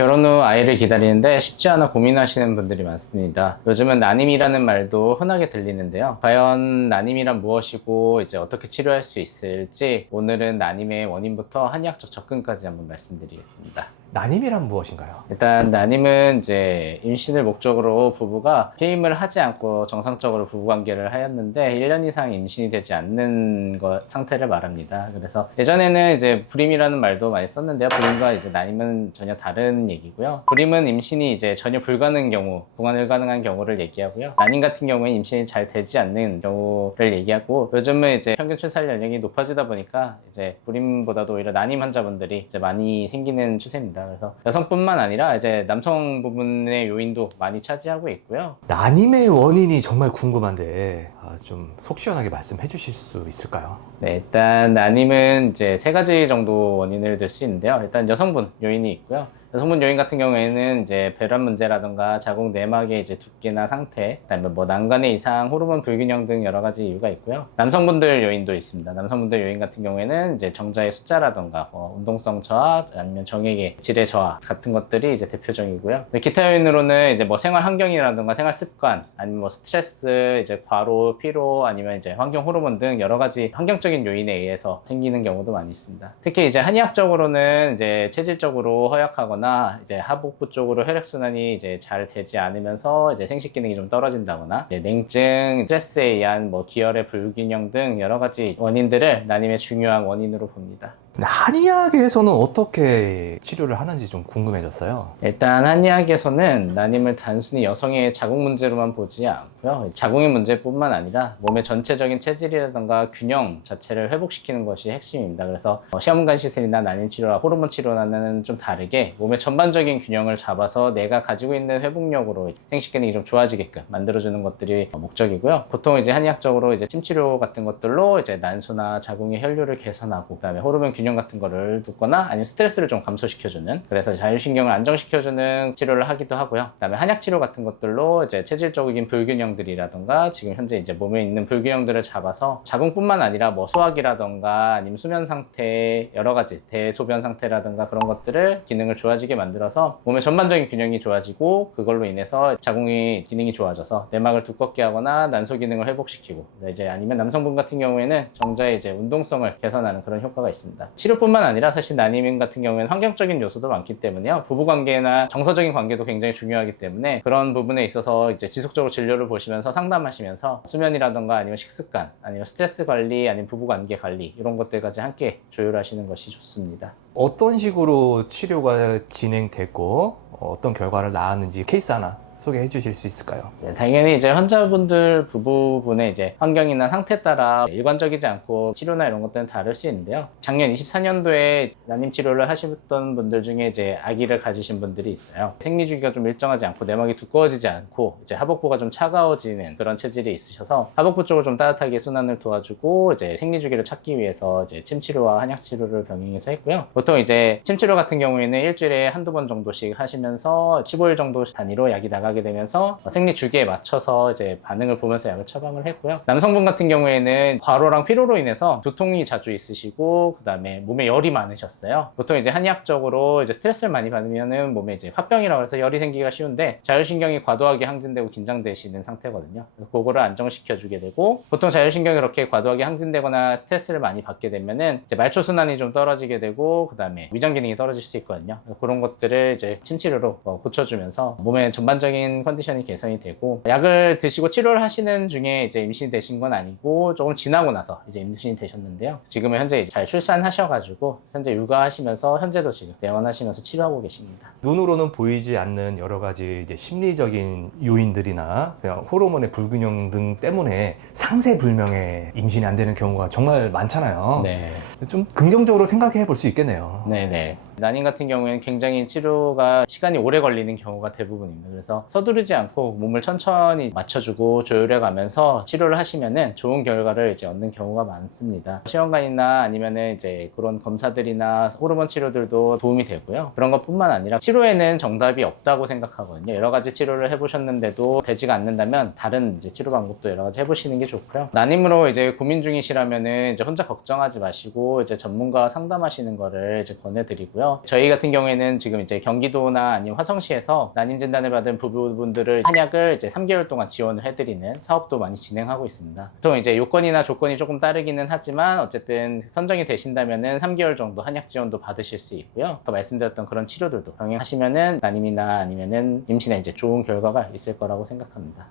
결혼 후 아이를 기다리는데 쉽지 않아 고민하시는 분들이 많습니다. 요즘은 난임이라는 말도 흔하게 들리는데요. 과연 난임이란 무엇이고 이제 어떻게 치료할 수 있을지 오늘은 난임의 원인부터 한의학적 접근까지 한번 말씀드리겠습니다. 난임이란 무엇인가요? 일단 난임은 이제 임신을 목적으로 부부가避임을 하지 않고 정상적으로 부부관계를 하였는데 1년 이상 임신이 되지 않는 상태를 말합니다. 그래서 예전에는 이제 불임이라는 말도 많이 썼는데요. 불임과 이제 난임은 전혀 다른 얘기고요. 불임은 임신이 이제 전혀 불가능한 경우, 불가능한 경우를 얘기하고요. 난임 같은 경우는 임신이 잘 되지 않는 경우를 얘기하고, 요즘은 이제 평균 출산 연령이 높아지다 보니까 이제 불임보다도 오히려 난임 환자분들이 이제 많이 생기는 추세입니다. 그래서 여성뿐만 아니라 이제 남성 부분의 요인도 많이 차지하고 있고요. 난임의 원인이 정말 궁금한데 좀 속 시원하게 말씀해 주실 수 있을까요? 네, 일단 난임은 이제 3가지 정도 원인을 들 수 있는데요. 일단 여성분 요인이 있고요. 여성분 요인 같은 경우에는 이제 배란 문제라든가 자궁 내막의 이제 두께나 상태, 그다음에 뭐 난관의 이상, 호르몬 불균형 등 여러 가지 이유가 있고요. 남성분들 요인도 있습니다. 남성분들 요인 같은 경우에는 이제 정자의 숫자라든가 운동성 저하, 아니면 정액의 질의 저하 같은 것들이 이제 대표적이고요. 기타 요인으로는 이제 뭐 생활 환경이라든가 생활 습관, 아니면 뭐 스트레스, 이제 과로, 피로, 아니면 이제 환경 호르몬 등 여러 가지 환경적인 요인에 의해서 생기는 경우도 많이 있습니다. 특히 이제 한의학적으로는 이제 체질적으로 허약하거나 이제 하복부 쪽으로 혈액순환이 이제 잘 되지 않으면서 이제 생식 기능이 좀 떨어진다거나, 이제 냉증, 스트레스에 의한 뭐 기혈의 불균형 등 여러 가지 원인들을 난임의 중요한 원인으로 봅니다. 한의학에서는 어떻게 치료를 하는지 좀 궁금해졌어요. 일단 한의학에서는 난임을 단순히 여성의 자궁 문제로만 보지 않고요. 자궁의 문제뿐만 아니라 몸의 전체적인 체질이라든가 균형 자체를 회복시키는 것이 핵심입니다. 그래서 시험관 시술이나 난임 치료와 호르몬 치료와는 좀 다르게 몸의 전반적인 균형을 잡아서 내가 가지고 있는 회복력으로 생식 기능이 좀 좋아지게끔 만들어주는 것들이 목적이고요. 보통 이제 한의학적으로 이제 침 치료 같은 것들로 이제 난소나 자궁의 혈류를 개선하고, 그다음에 호르몬 균형 같은 거를 돕거나, 아니면 스트레스를 좀 감소시켜주는, 그래서 자율신경을 안정시켜주는 치료를 하기도 하고요. 그다음에 한약치료 같은 것들로 이제 체질적인 불균형들이라던가 지금 현재 이제 몸에 있는 불균형들을 잡아서 자궁뿐만 아니라 뭐 소화기라던가 아니면 수면 상태, 여러 가지 대소변 상태라던가 그런 것들을 기능을 좋아지게 만들어서 몸의 전반적인 균형이 좋아지고, 그걸로 인해서 자궁의 기능이 좋아져서 내막을 두껍게 하거나 난소 기능을 회복시키고, 이제 아니면 남성분 같은 경우에는 정자의 이제 운동성을 개선하는 그런 효과가 있습니다. 치료뿐만 아니라 사실 난임 같은 경우에는 환경적인 요소도 많기 때문에요. 부부관계나 정서적인 관계도 굉장히 중요하기 때문에 그런 부분에 있어서 이제 지속적으로 진료를 보시면서 상담하시면서 수면이라던가 아니면 식습관, 아니면 스트레스 관리, 아니면 부부관계 관리, 이런 것들까지 함께 조율하시는 것이 좋습니다. 어떤 식으로 치료가 진행됐고 어떤 결과를 낳았는지 케이스 하나 소개해 주실 수 있을까요? 네, 당연히 이제 환자분들 부부분의 이제 환경이나 상태에 따라 일관적이지 않고 치료나 이런 것들은 다를 수 있는데요. 작년 24년도에 난임 치료를 하셨던 분들 중에 이제 아기를 가지신 분들이 있어요. 생리주기가 좀 일정하지 않고 내막이 두꺼워지지 않고 이제 하복부가 좀 차가워지는 그런 체질이 있으셔서 하복부 쪽을 좀 따뜻하게 순환을 도와주고 이제 생리주기를 찾기 위해서 이제 침치료와 한약치료를 병행해서 했고요. 보통 이제 침치료 같은 경우에는 일주일에 한두 번 정도씩 하시면서 15일 정도 단위로 약이 나가게 되면서 생리 주기에 맞춰서 이제 반응을 보면서 약을 처방을 했고요. 남성분 같은 경우에는 과로랑 피로로 인해서 두통이 자주 있으시고, 그 다음에 몸에 열이 많으셨어요. 보통 이제 한의학적으로 이제 스트레스를 많이 받으면은 몸에 이제 화병이라고 해서 열이 생기기가 쉬운데, 자율신경이 과도하게 항진되고 긴장되시는 상태거든요. 그래서 그거를 안정시켜 주게 되고, 보통 자율신경이 그렇게 과도하게 항진되거나 스트레스를 많이 받게 되면은 이제 말초순환이 좀 떨어지게 되고, 그 다음에 위장 기능이 떨어질 수 있거든요. 그런 것들을 이제 침치료로 고쳐주면서 몸의 전반적인 컨디션이 개선이 되고, 약을 드시고 치료를 하시는 중에 이제 임신이 되신 건 아니고 조금 지나고 나서 이제 임신이 되셨는데요. 지금은 현재 이제 잘 출산하셔가지고 현재 육아하시면서 현재도 지금 내원하시면서 치료하고 계십니다. 눈으로는 보이지 않는 여러 가지 이제 심리적인 요인들이나 그냥 호르몬의 불균형 등 때문에 상세불명의 임신이 안 되는 경우가 정말 많잖아요. 네. 좀 긍정적으로 생각해 볼 수 있겠네요. 네네. 난임 같은 경우에는 굉장히 치료가 시간이 오래 걸리는 경우가 대부분입니다. 그래서 서두르지 않고 몸을 천천히 맞춰주고 조율해 가면서 치료를 하시면은 좋은 결과를 이제 얻는 경우가 많습니다. 시험관이나 아니면은 이제 그런 검사들이나 호르몬 치료들도 도움이 되고요. 그런 것뿐만 아니라 치료에는 정답이 없다고 생각하거든요. 여러 가지 치료를 해보셨는데도 되지가 않는다면 다른 이제 치료 방법도 여러 가지 해보시는 게 좋고요. 난임으로 이제 고민 중이시라면은 이제 혼자 걱정하지 마시고 이제 전문가와 상담하시는 거를 이제 권해드리고요. 있고요. 저희 같은 경우에는 지금 이제 경기도나 아니면 화성시에서 난임 진단을 받은 부부분들을 한약을 이제 3개월 동안 지원을 해드리는 사업도 많이 진행하고 있습니다. 보통 이제 요건이나 조건이 조금 따르기는 하지만 어쨌든 선정이 되신다면은 3개월 정도 한약 지원도 받으실 수 있고요. 아까 말씀드렸던 그런 치료들도 병행하시면은 난임이나 아니면은 임신에 이제 좋은 결과가 있을 거라고 생각합니다.